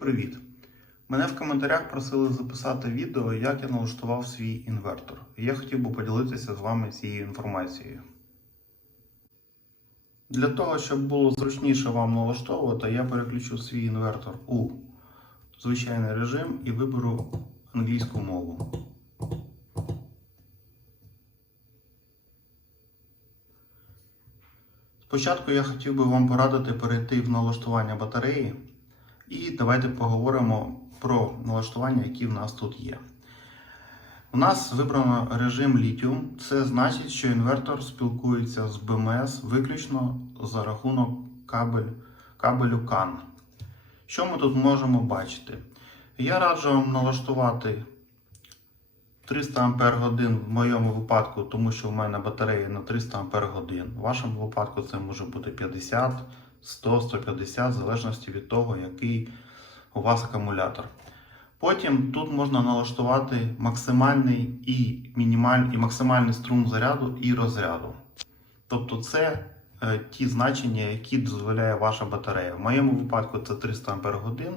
Привіт! Мене в коментарях просили записати відео, як я налаштував свій інвертор. Я хотів би поділитися з вами цією інформацією. Для того, щоб було зручніше вам налаштовувати, я переключу свій інвертор у звичайний режим і виберу англійську мову. Спочатку я хотів би вам порадити перейти в налаштування батареї. І давайте поговоримо про налаштування, які в нас тут є. У нас вибрано режим літіум. Це значить, що інвертор спілкується з БМС виключно за рахунок кабель, кабелю CAN. Що ми тут можемо бачити? Я раджу вам налаштувати 300 Ампер годин в моєму випадку, тому що в мене батарея на 300 Ампер годин. В вашому випадку це може бути 50, 100, 150, в залежності від того, який у вас акумулятор. Потім тут можна налаштувати максимальний і мінімальний, і максимальний струм заряду і розряду. Тобто це е, ті значення, які дозволяє ваша батарея. В моєму випадку це 300 Ампер годин.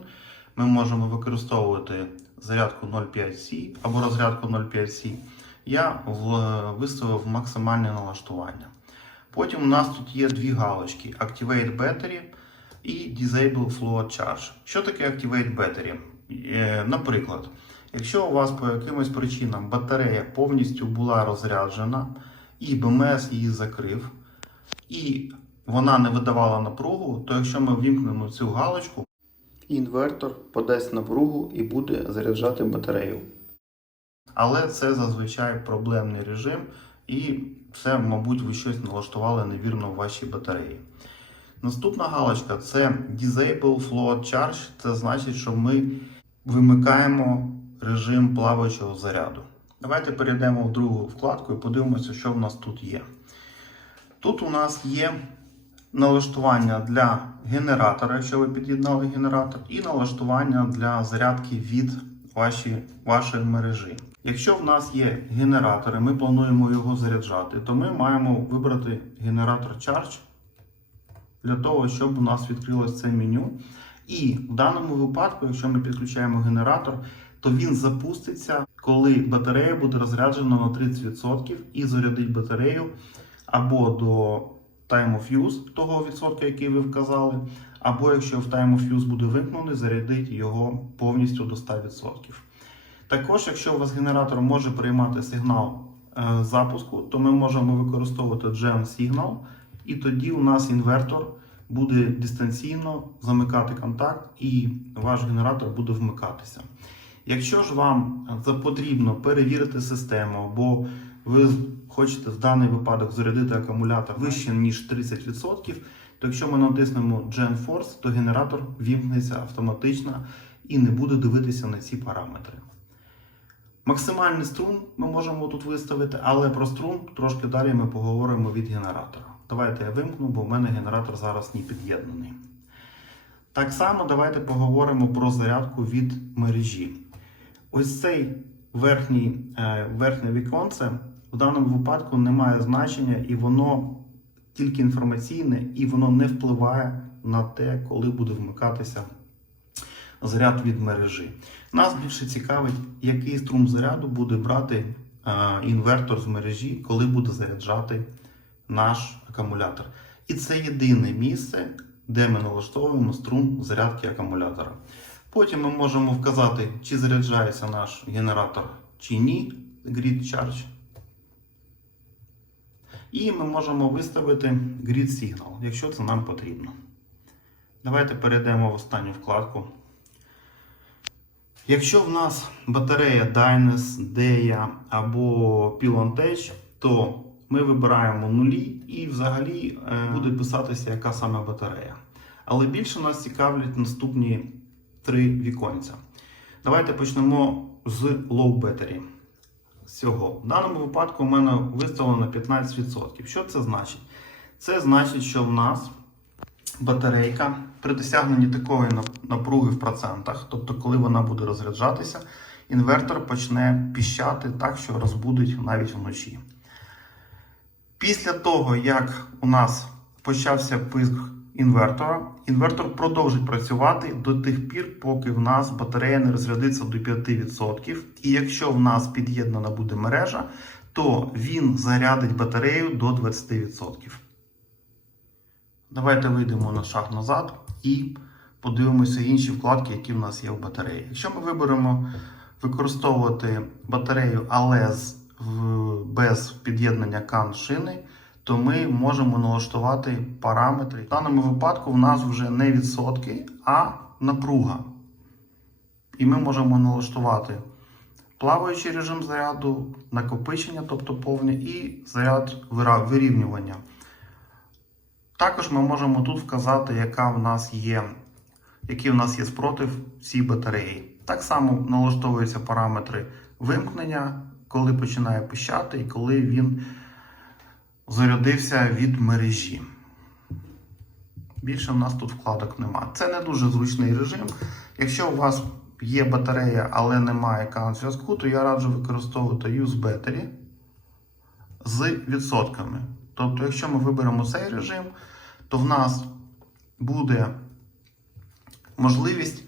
Ми можемо використовувати зарядку 0,5C або розрядку 0,5C. Я в- виставив максимальне налаштування. Потім у нас тут є дві галочки: Activate Battery і Disable Flow Charge. Що таке Activate Battery? Е, Наприклад, якщо у вас по якимось причинам батарея повністю була розряджена, і БМС її закрив, і вона не видавала напругу, то якщо ми вімкнемо цю галочку, інвертор подасть напругу і буде заряджати батарею. Але це зазвичай проблемний режим, і це, мабуть, ви щось налаштували невірно в вашій батареї. Наступна галочка це Disable Flow Charge. Це значить, що ми вимикаємо режим плаваючого заряду. Давайте перейдемо в другу вкладку і подивимося, що в нас тут є. Тут у нас є налаштування для генератора, якщо ви під'єднали генератор, і налаштування для зарядки від ваші, вашої мережі. Якщо в нас є генератор і ми плануємо його заряджати, то ми маємо вибрати генератор Charge для того, щоб у нас відкрилось це меню. І в даному випадку, якщо ми підключаємо генератор, то він запуститься, коли батарея буде розряджена на 30% і зарядить батарею або до time of use, того відсотка, який ви вказали, або якщо в time of use буде вимкнений, зарядить його повністю до 100%. Також, якщо у вас генератор може приймати сигнал е, запуску, то ми можемо використовувати Gen Signal, і тоді у нас інвертор буде дистанційно замикати контакт, і ваш генератор буде вмикатися. Якщо ж вам потрібно перевірити систему, або ви хочете в даний випадок зарядити акумулятор вище ніж 30%, то якщо ми натиснемо Gen Force, то генератор вімкнеться автоматично і не буде дивитися на ці параметри. Максимальний струм ми можемо тут виставити, але про струм трошки далі ми поговоримо від генератора. Давайте я вимкну, бо в мене генератор зараз не під'єднаний. Так само давайте поговоримо про зарядку від мережі. Ось цей верхній, е, верхнє віконце в даному випадку не має значення, і воно тільки інформаційне, і воно не впливає на те, коли буде вмикатися заряд від мережі. Нас більше цікавить, який струм заряду буде брати інвертор з мережі, коли буде заряджати наш акумулятор. І це єдине місце, де ми налаштовуємо струм зарядки акумулятора. Потім ми можемо вказати, чи заряджається наш генератор чи ні, Grid Charge. І ми можемо виставити Grid Signal, якщо це нам потрібно. Давайте перейдемо в останню вкладку. Якщо в нас батарея Dynas, Deya або Pillon то ми вибираємо нулі і взагалі е, буде писатися, яка саме батарея. Але більше нас цікавлять наступні три віконця. Давайте почнемо з Low Battery. З цього. В даному випадку у мене виставлено 15%. Що це значить? Це значить, що в нас батарейка при досягненні такої напруги в процентах, тобто коли вона буде розряджатися, інвертор почне піщати так, що розбудить навіть вночі. Після того, як у нас почався писк інвертора. Інвертор продовжить працювати до тих пір, поки в нас батарея не розрядиться до 5%. І якщо в нас під'єднана буде мережа, то він зарядить батарею до 20%. Давайте вийдемо на шаг назад і подивимося інші вкладки, які в нас є в батареї. Якщо ми виберемо використовувати батарею, але без під'єднання кан шини, то ми можемо налаштувати параметри. В даному випадку в нас вже не відсотки, а напруга. І ми можемо налаштувати плаваючий режим заряду, накопичення, тобто повне, і заряд вирівнювання. Також ми можемо тут вказати, яка в нас є, який в нас є спротив цій батареї. Так само налаштовуються параметри вимкнення, коли починає пищати і коли він зарядився від мережі. Більше в нас тут вкладок нема. Це не дуже зручний режим. Якщо у вас є батарея, але немає аккаунт зв'язку, то я раджу використовувати Use Battery з відсотками. Тобто, якщо ми виберемо цей режим, то в нас буде можливість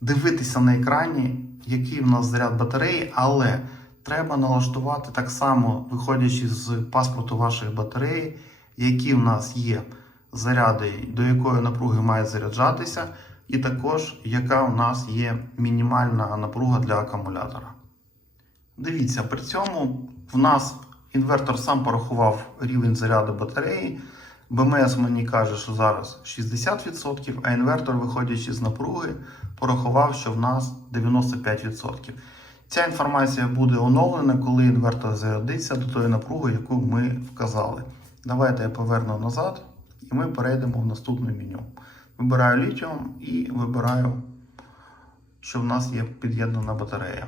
дивитися на екрані, який в нас заряд батареї, але треба налаштувати так само, виходячи з паспорту вашої батареї, які в нас є заряди, до якої напруги має заряджатися, і також яка у нас є мінімальна напруга для акумулятора. Дивіться, при цьому в нас інвертор сам порахував рівень заряду батареї. БМС мені каже, що зараз 60%, а інвертор, виходячи з напруги, порахував, що в нас 95%. Ця інформація буде оновлена, коли інвертор зарядиться до тої напруги, яку ми вказали. Давайте я поверну назад і ми перейдемо в наступне меню. Вибираю літіум і вибираю, що в нас є під'єднана батарея.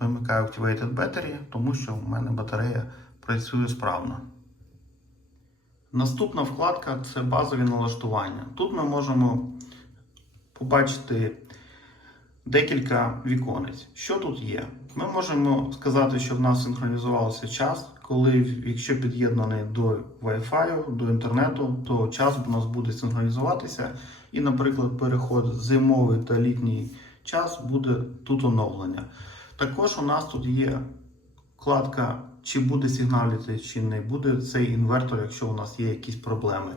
Вимикаю Activated Battery, тому що в мене батарея працює справно. Наступна вкладка це базові налаштування. Тут ми можемо побачити декілька віконець. Що тут є? Ми можемо сказати, що в нас синхронізувався час, коли, якщо під'єднаний до Wi-Fi, до інтернету, то час у нас буде синхронізуватися. І, наприклад, переход зимовий та літній час буде тут оновлення. Також у нас тут є вкладка, чи буде сигналити, чи не буде цей інвертор, якщо у нас є якісь проблеми.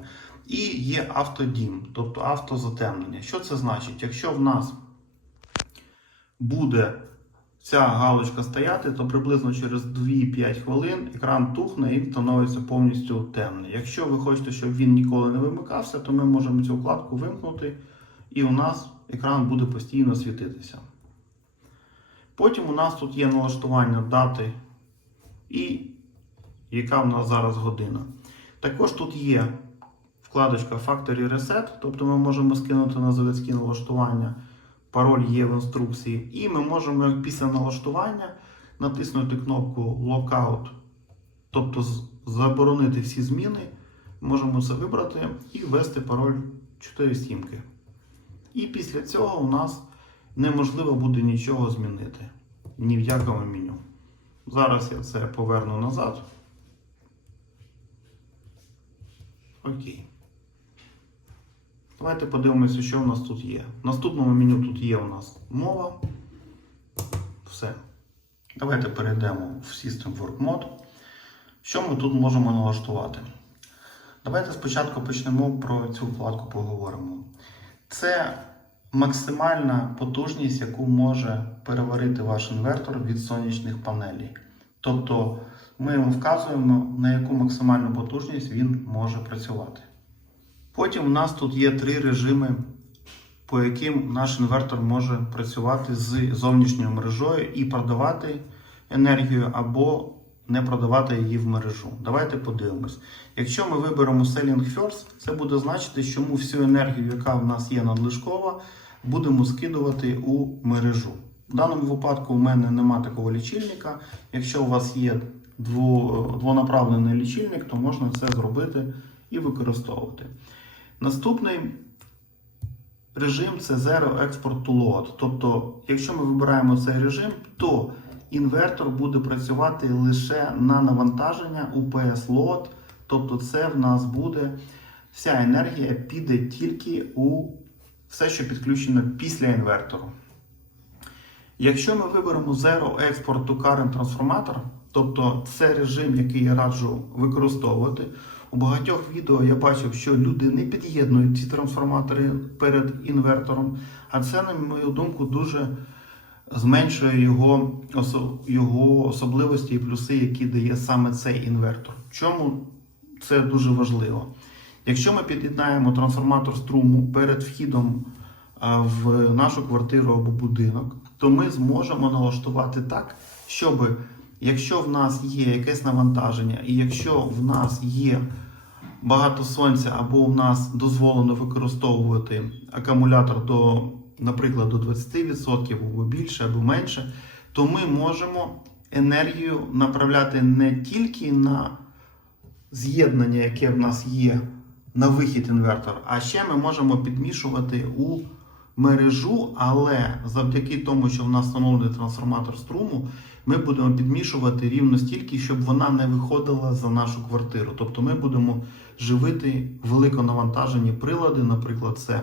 І є автодім, тобто автозатемнення. Що це значить? Якщо в нас буде ця галочка стояти, то приблизно через 2-5 хвилин екран тухне і становиться повністю темний. Якщо ви хочете, щоб він ніколи не вимикався, то ми можемо цю вкладку вимкнути, і у нас екран буде постійно світитися. Потім у нас тут є налаштування дати і яка в нас зараз година. Також тут є вкладочка Factory Reset, тобто ми можемо скинути на заводські налаштування. Пароль є в інструкції, і ми можемо після налаштування натиснути кнопку Lockout, тобто заборонити всі зміни. Можемо це вибрати і ввести пароль 4 сімки. І після цього у нас неможливо буде нічого змінити ні в якому меню. Зараз я це поверну назад. Окей. Давайте подивимося, що в нас тут є. В наступному меню тут є у нас мова. Все. Давайте перейдемо в System Work Mode. Що ми тут можемо налаштувати? Давайте спочатку почнемо про цю вкладку поговоримо. Це максимальна потужність, яку може переварити ваш інвертор від сонячних панелей. Тобто ми йому вказуємо, на яку максимальну потужність він може працювати. Потім у нас тут є три режими, по яким наш інвертор може працювати з зовнішньою мережею і продавати енергію або не продавати її в мережу. Давайте подивимось. Якщо ми виберемо Selling First, це буде значити, що ми всю енергію, яка в нас є надлишкова, будемо скидувати у мережу. В даному випадку в мене нема такого лічильника. Якщо у вас є двонаправлений лічильник, то можна це зробити і використовувати. Наступний режим це Zero Export to Load. Тобто, якщо ми вибираємо цей режим, то інвертор буде працювати лише на навантаження UPS Load. Тобто, це в нас буде вся енергія піде тільки у все, що підключено після інвертору. Якщо ми виберемо Zero Export to Current Transformator, тобто це режим, який я раджу використовувати, у багатьох відео я бачив, що люди не під'єднують ці трансформатори перед інвертором, а це, на мою думку, дуже зменшує його, його особливості і плюси, які дає саме цей інвертор. Чому це дуже важливо? Якщо ми під'єднаємо трансформатор струму перед вхідом в нашу квартиру або будинок, то ми зможемо налаштувати так, щоб якщо в нас є якесь навантаження, і якщо в нас є багато сонця, або в нас дозволено використовувати акумулятор до, наприклад, до 20% або більше, або менше, то ми можемо енергію направляти не тільки на з'єднання, яке в нас є на вихід інвертора, а ще ми можемо підмішувати у мережу, але завдяки тому, що в нас встановлений трансформатор струму, ми будемо підмішувати рівно стільки, щоб вона не виходила за нашу квартиру. Тобто ми будемо живити великонавантажені прилади, наприклад, це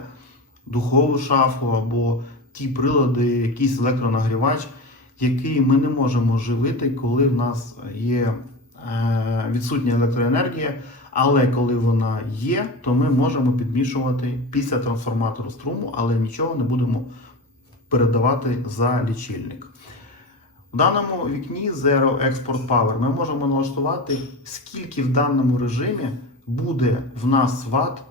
духову шафу або ті прилади, якийсь електронагрівач, який ми не можемо живити, коли в нас є е, відсутня електроенергія. Але коли вона є, то ми можемо підмішувати після трансформатору струму, але нічого не будемо передавати за лічильник. В даному вікні Zero Export Power ми можемо налаштувати, скільки в даному режимі буде в нас ват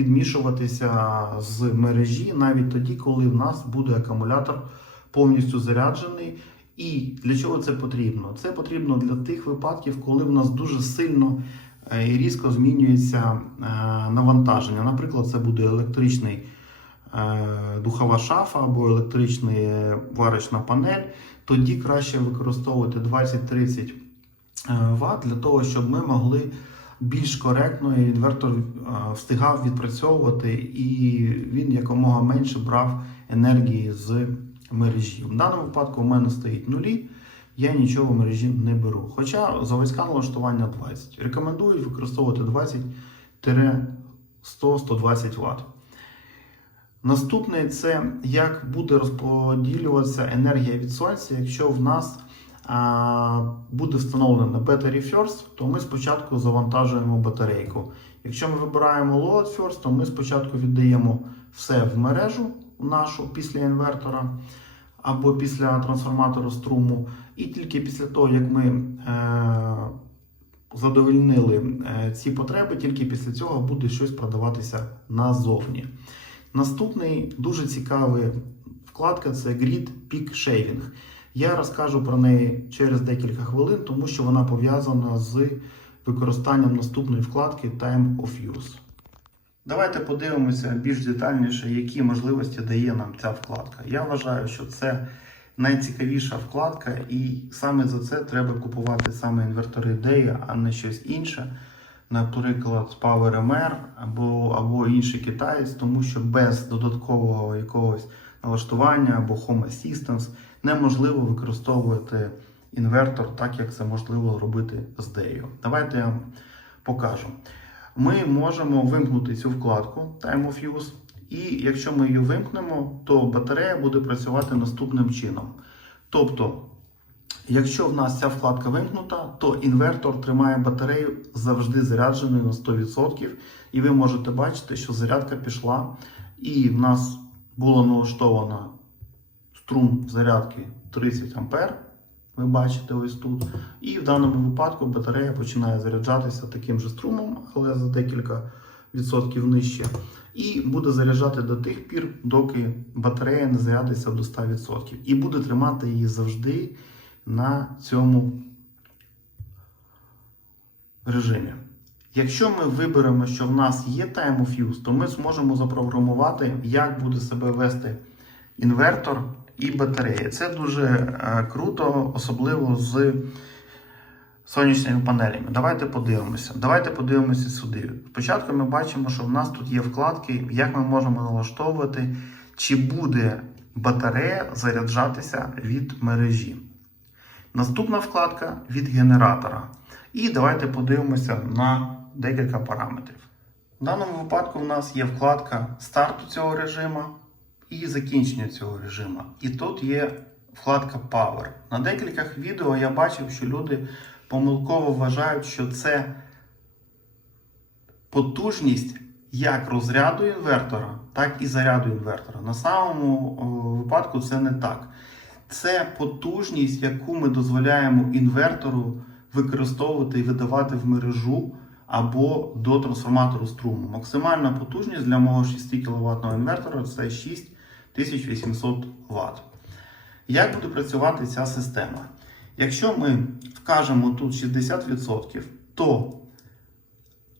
підмішуватися з мережі навіть тоді, коли в нас буде акумулятор повністю заряджений. І для чого це потрібно? Це потрібно для тих випадків, коли в нас дуже сильно е, і різко змінюється е, навантаження. Наприклад, це буде електричний е, духова шафа або електричний варочна панель. Тоді краще використовувати 20-30 Вт для того, щоб ми могли більш коректно і інвертор е, встигав відпрацьовувати і він якомога менше брав енергії з мережі. В даному випадку у мене стоїть нулі, я нічого в мережі не беру. Хоча заводське налаштування 20. Рекомендують використовувати 20-100-120 Вт. Наступне це як буде розподілюватися енергія від сонця, якщо в нас буде встановлено Battery First, то ми спочатку завантажуємо батарейку. Якщо ми вибираємо Load First, то ми спочатку віддаємо все в мережу нашу після інвертора або після трансформатору струму. І тільки після того, як ми е, задовольнили е, ці потреби, тільки після цього буде щось продаватися назовні. Наступний дуже цікавий вкладка це Grid Peak Shaving. Я розкажу про неї через декілька хвилин, тому що вона пов'язана з використанням наступної вкладки Time of Use. Давайте подивимося більш детальніше, які можливості дає нам ця вкладка. Я вважаю, що це найцікавіша вкладка, і саме за це треба купувати саме інвертори DEA, а не щось інше. Наприклад, PowerMR або, або інший китаєць, тому що без додаткового якогось налаштування або Home Assistance неможливо використовувати інвертор так, як це можливо робити з DEA. Давайте я вам покажу. Ми можемо вимкнути цю вкладку Time of Use, і якщо ми її вимкнемо, то батарея буде працювати наступним чином. Тобто, якщо в нас ця вкладка вимкнута, то інвертор тримає батарею завжди зарядженою на 100%. І ви можете бачити, що зарядка пішла, і в нас було налаштовано струм зарядки 30 А. Ви бачите ось тут. І в даному випадку батарея починає заряджатися таким же струмом, але за декілька відсотків нижче. І буде заряджати до тих пір, доки батарея не зарядиться до 100%. І буде тримати її завжди на цьому режимі. Якщо ми виберемо, що в нас є Time of Use, то ми зможемо запрограмувати, як буде себе вести інвертор і батарея. Це дуже е, круто, особливо з сонячними панелями. Давайте подивимося. Давайте подивимося сюди. Спочатку ми бачимо, що в нас тут є вкладки, як ми можемо налаштовувати, чи буде батарея заряджатися від мережі. Наступна вкладка від генератора. І давайте подивимося на декілька параметрів. В даному випадку у нас є вкладка старту цього режиму і закінчення цього режиму. І тут є вкладка Power. На декількох відео я бачив, що люди помилково вважають, що це потужність як розряду інвертора, так і заряду інвертора. На самому випадку це не так. Це потужність, яку ми дозволяємо інвертору використовувати і видавати в мережу або до трансформатору струму. Максимальна потужність для мого 6 кВт інвертора це 6800 Вт. Як буде працювати ця система? Якщо ми вкажемо тут 60%, то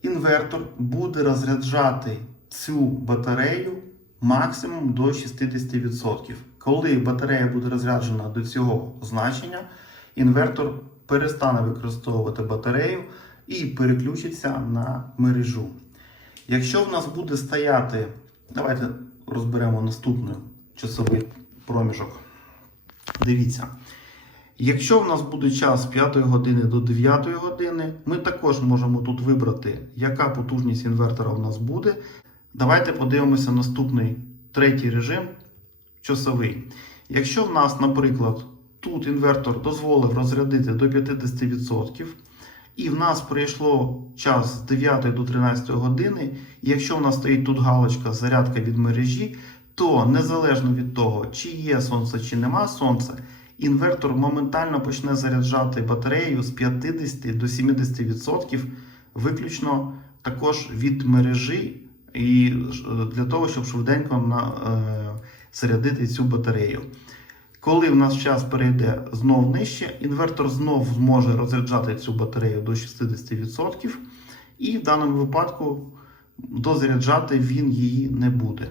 інвертор буде розряджати цю батарею максимум до 60%. Коли батарея буде розряджена до цього значення, інвертор перестане використовувати батарею і переключиться на мережу. Якщо в нас буде стояти, давайте розберемо наступний часовий проміжок. Дивіться. Якщо в нас буде час з 5 години до 9 години, ми також можемо тут вибрати, яка потужність інвертора в нас буде. Давайте подивимося наступний третій режим часовий. Якщо в нас, наприклад, тут інвертор дозволив розрядити до 50%, і в нас прийшло час з 9 до 13 години, якщо в нас стоїть тут галочка зарядка від мережі, то незалежно від того, чи є сонце, чи нема сонця, інвертор моментально почне заряджати батарею з 50 до 70% виключно також від мережі, і для того, щоб швиденько на, е, зарядити цю батарею. Коли в нас час перейде знов нижче, інвертор знов зможе розряджати цю батарею до 60%, і в даному випадку дозаряджати він її не буде.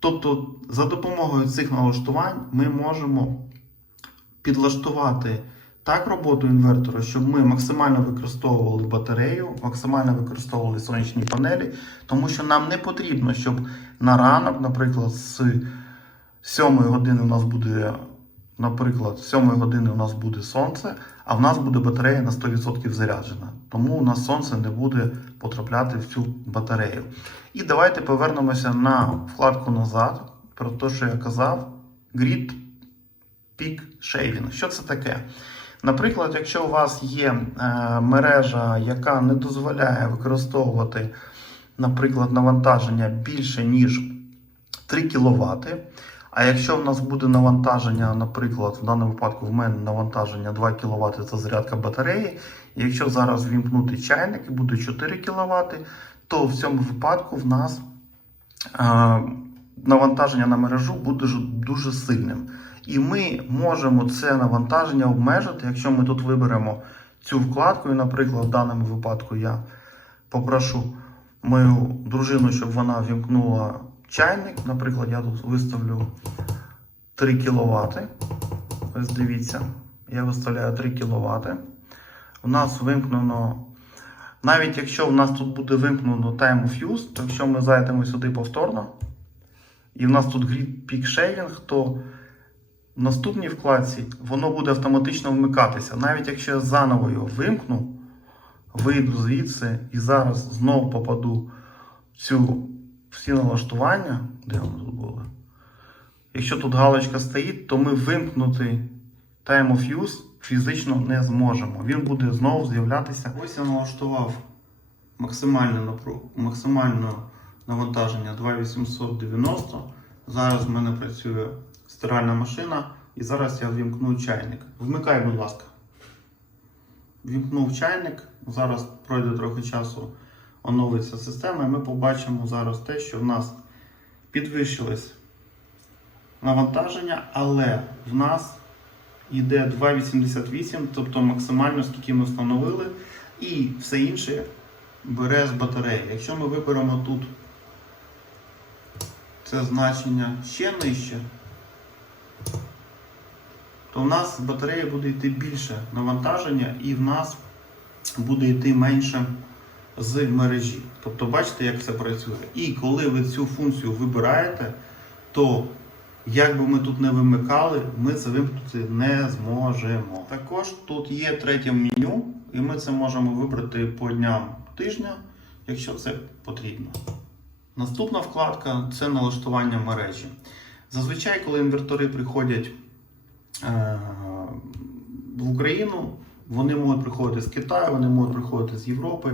Тобто, за допомогою цих налаштувань ми можемо підлаштувати так роботу інвертора, щоб ми максимально використовували батарею, максимально використовували сонячні панелі, тому що нам не потрібно, щоб на ранок, наприклад, з 7 години у нас буде, наприклад, з 7 години у нас буде сонце, а в нас буде батарея на 100% заряджена. Тому у нас сонце не буде потрапляти в цю батарею. І давайте повернемося на вкладку назад, про те, що я казав, Grid Peak Shaving. Що це таке? Наприклад, якщо у вас є е, мережа, яка не дозволяє використовувати, наприклад, навантаження більше, ніж 3 кВт, а якщо в нас буде навантаження, наприклад, в даному випадку в мене навантаження 2 кВт це зарядка батареї, і якщо зараз вімкнути чайник і буде 4 кВт, то в цьому випадку в нас е, навантаження на мережу буде дуже, сильним. І ми можемо це навантаження обмежити, якщо ми тут виберемо цю вкладку, і, наприклад, в даному випадку я попрошу мою дружину, щоб вона вімкнула чайник. Наприклад, я тут виставлю 3 кВт. Ось дивіться, я виставляю 3 кВт. У нас вимкнено, навіть якщо у нас тут буде вимкнено Time of Use, то якщо ми зайдемо сюди повторно, і в нас тут Grid Peak Shaving, то в наступній вкладці воно буде автоматично вмикатися. Навіть якщо я заново його вимкну, вийду звідси і зараз знову попаду в цю всі налаштування, де вони тут були. Якщо тут галочка стоїть, то ми вимкнути Time of Use фізично не зможемо. Він буде знову з'являтися. Ось я налаштував максимальне, максимальне навантаження 2890. Зараз в мене працює стиральна машина, і зараз я ввімкну чайник. Вмикай, будь ласка. Вімкнув чайник, зараз пройде трохи часу, оновиться система, і ми побачимо зараз те, що в нас підвищилось навантаження, але в нас йде 2,88, тобто максимально скільки ми встановили, і все інше бере з батареї. Якщо ми виберемо тут це значення ще нижче, то в нас з батареї буде йти більше навантаження і в нас буде йти менше з мережі. Тобто бачите, як це працює. І коли ви цю функцію вибираєте, то як би ми тут не вимикали, ми це вимкнути не зможемо. Також тут є третє меню, і ми це можемо вибрати по дням тижня. якщо це потрібно. Наступна вкладка це налаштування мережі. Зазвичай, коли інвертори приходять е, в Україну, вони можуть приходити з Китаю, вони можуть приходити з Європи.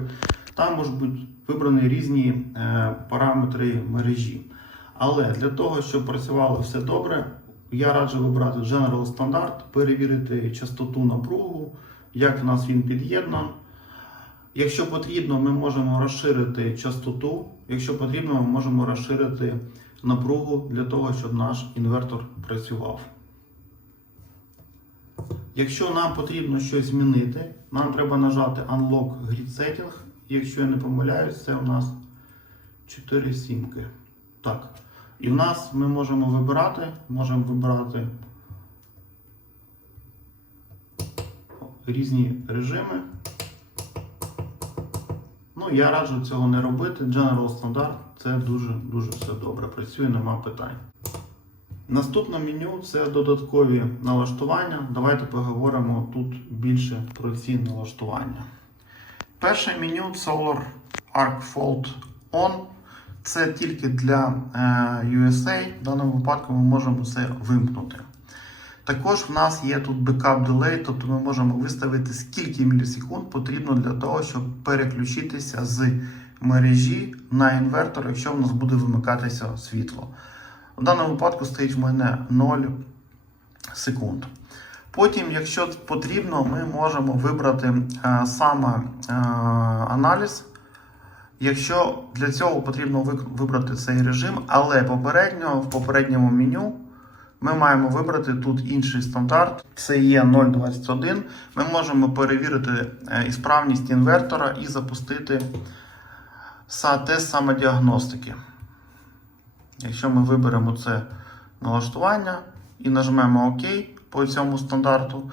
Там можуть бути вибрані різні е, параметри мережі. Але для того, щоб працювало все добре, я раджу вибрати General Standard, перевірити частоту напругу, як в нас він під'єднан. Якщо потрібно, ми можемо розширити частоту. Якщо потрібно, ми можемо розширити напругу для того, щоб наш інвертор працював. Якщо нам потрібно щось змінити, нам треба нажати Unlock Grid Setting. Якщо я не помиляюсь, це у нас 4 сімки. Так. І в нас ми можемо вибирати, можемо вибирати різні режими. Ну, я раджу цього не робити. General Standard це дуже-дуже все добре працює, нема питань. Наступне меню це додаткові налаштування. Давайте поговоримо тут більше про ці налаштування. Перше меню Solar Arc Fault On. Це тільки для е, USA. В даному випадку ми можемо це вимкнути. Також в нас є тут backup delay, тобто ми можемо виставити скільки мілісекунд потрібно для того, щоб переключитися з мережі на інвертор, якщо в нас буде вимикатися світло. В даному випадку стоїть в мене 0 секунд. Потім, якщо потрібно, ми можемо вибрати е, саме е, аналіз. Якщо для цього потрібно вибрати цей режим, але попередньо в попередньому меню ми маємо вибрати тут інший стандарт. Це є 0.21. Ми можемо перевірити е, ісправність інвертора і запустити тест самодіагностики. Якщо ми виберемо це налаштування і нажмемо ОК по цьому стандарту,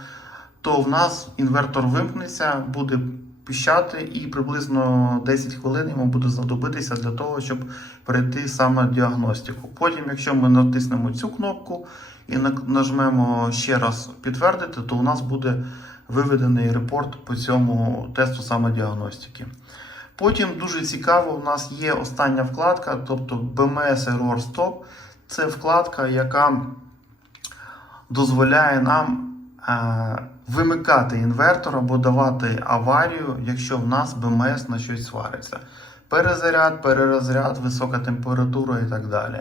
то в нас інвертор вимкнеться, буде піщати і приблизно 10 хвилин йому буде знадобитися для того, щоб перейти саме діагностику. Потім, якщо ми натиснемо цю кнопку і нажмемо ще раз підтвердити, то у нас буде виведений репорт по цьому тесту самодіагностики. Потім дуже цікаво, у нас є остання вкладка, тобто BMS Error Stop. Це вкладка, яка дозволяє нам е, вимикати інвертор або давати аварію, якщо в нас БМС на щось свариться. Перезаряд, перерозряд, висока температура і так далі.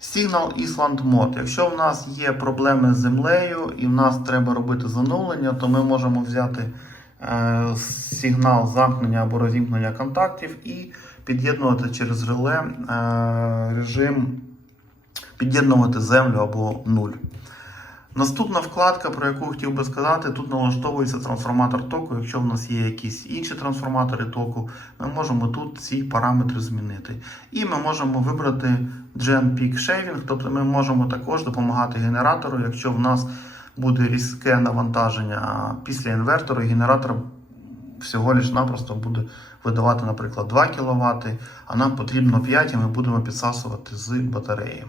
Signal Island Mode. Якщо в нас є проблеми з землею і в нас треба робити занулення, то ми можемо взяти е, сигнал замкнення або розімкнення контактів і під'єднувати через реле е, режим під'єднувати землю або нуль. Наступна вкладка, про яку хотів би сказати, тут налаштовується трансформатор току. Якщо в нас є якісь інші трансформатори току, ми можемо тут ці параметри змінити. І ми можемо вибрати Gen Peak Shaving, тобто ми можемо також допомагати генератору, якщо в нас буде різке навантаження після інвертора, генератор всього лиш напросто буде видавати, наприклад, 2 кВт, а нам потрібно 5 і ми будемо підсасувати з батареї.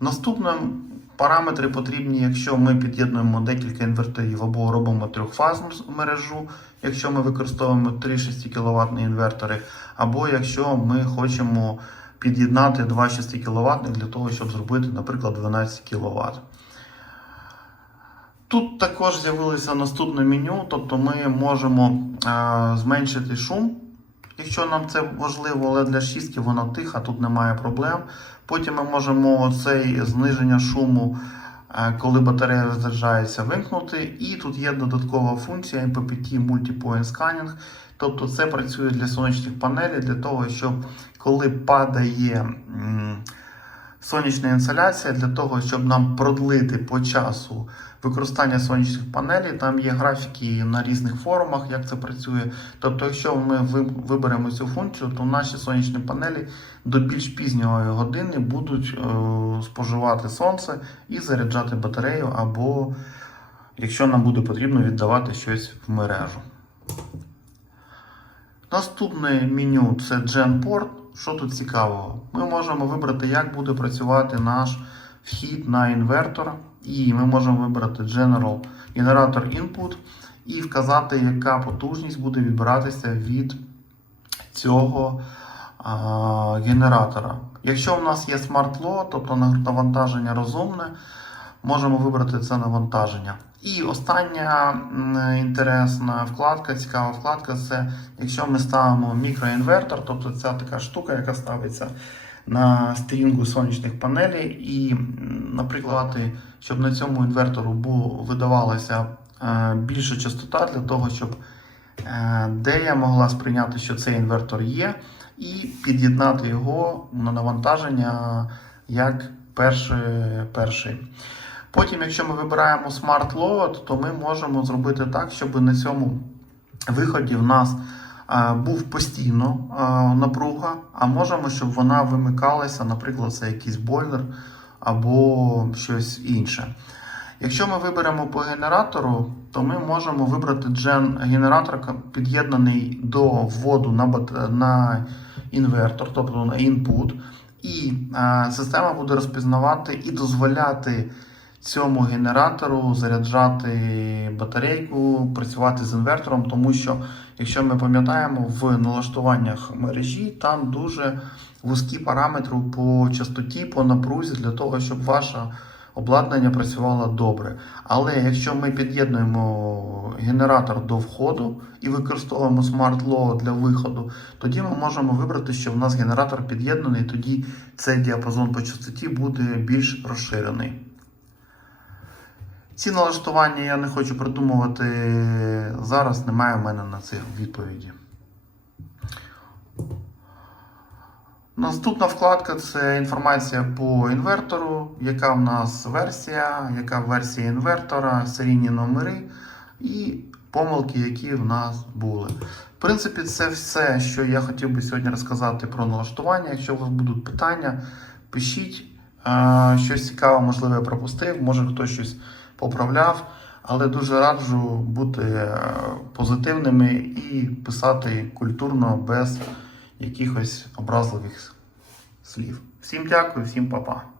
Наступним параметри потрібні, якщо ми під'єднуємо декілька інверторів або робимо трьохфазну мережу, якщо ми використовуємо 3 6 кВт інвертори, або якщо ми хочемо під'єднати 2 6 кВт для того, щоб зробити, наприклад, 12 кВт. Тут також з'явилося наступне меню, тобто ми можемо а, зменшити шум, якщо нам це важливо, але для шістки вона тиха, тут немає проблем. Потім ми можемо цей зниження шуму, коли батарея розряджається, вимкнути. І тут є додаткова функція MPPT Multipoint Scanning. Тобто це працює для сонячних панелей, для того, щоб коли падає сонячна інсоляція, для того, щоб нам продлити по часу використання сонячних панелей. Там є графіки на різних форумах, як це працює. Тобто, якщо ми виберемо цю функцію, то наші сонячні панелі до більш пізньої години будуть е, споживати сонце і заряджати батарею, або, якщо нам буде потрібно, віддавати щось в мережу. Наступне меню це GenPort. Що тут цікавого? Ми можемо вибрати, як буде працювати наш вхід на інвертор. І ми можемо вибрати General генератор Input і вказати, яка потужність буде відбиратися від цього а, генератора. Якщо у нас є Load, тобто навантаження розумне, можемо вибрати це навантаження. І остання інтересна вкладка, цікава вкладка це якщо ми ставимо мікроінвертор, тобто це така штука, яка ставиться на стрінгу сонячних панелей, і, наприклад, щоб на цьому інвертору видавалася е, більша частота для того, щоб е, дея могла сприйняти, що цей інвертор є, і під'єднати його на навантаження як перший. перший. Потім, якщо ми вибираємо Smart Load, то ми можемо зробити так, щоб на цьому виході в нас е, був постійно е, напруга, а можемо, щоб вона вимикалася, наприклад, це якийсь бойлер або щось інше. Якщо ми виберемо по генератору, то ми можемо вибрати джен генератор під'єднаний до вводу на, бат- на інвертор, тобто на інпут, і е, система буде розпізнавати і дозволяти цьому генератору заряджати батарейку, працювати з інвертором, тому що, якщо ми пам'ятаємо, в налаштуваннях мережі там дуже вузькі параметри по частоті, по напрузі для того, щоб ваше обладнання працювало добре. Але якщо ми під'єднуємо генератор до входу і використовуємо Load для виходу, тоді ми можемо вибрати, що в нас генератор під'єднаний, тоді цей діапазон по частоті буде більш розширений. Ці налаштування я не хочу придумувати зараз, немає в мене на це відповіді. Наступна вкладка це інформація по інвертору, яка в нас версія, яка версія інвертора, серійні номери і помилки, які в нас були. В принципі, це все, що я хотів би сьогодні розказати про налаштування. Якщо у вас будуть питання, пишіть. Е, Щось цікаве, можливо, я пропустив, може хтось щось поправляв, але дуже раджу бути е, позитивними і писати культурно без якихось образливих слів. Всім дякую, всім па-па.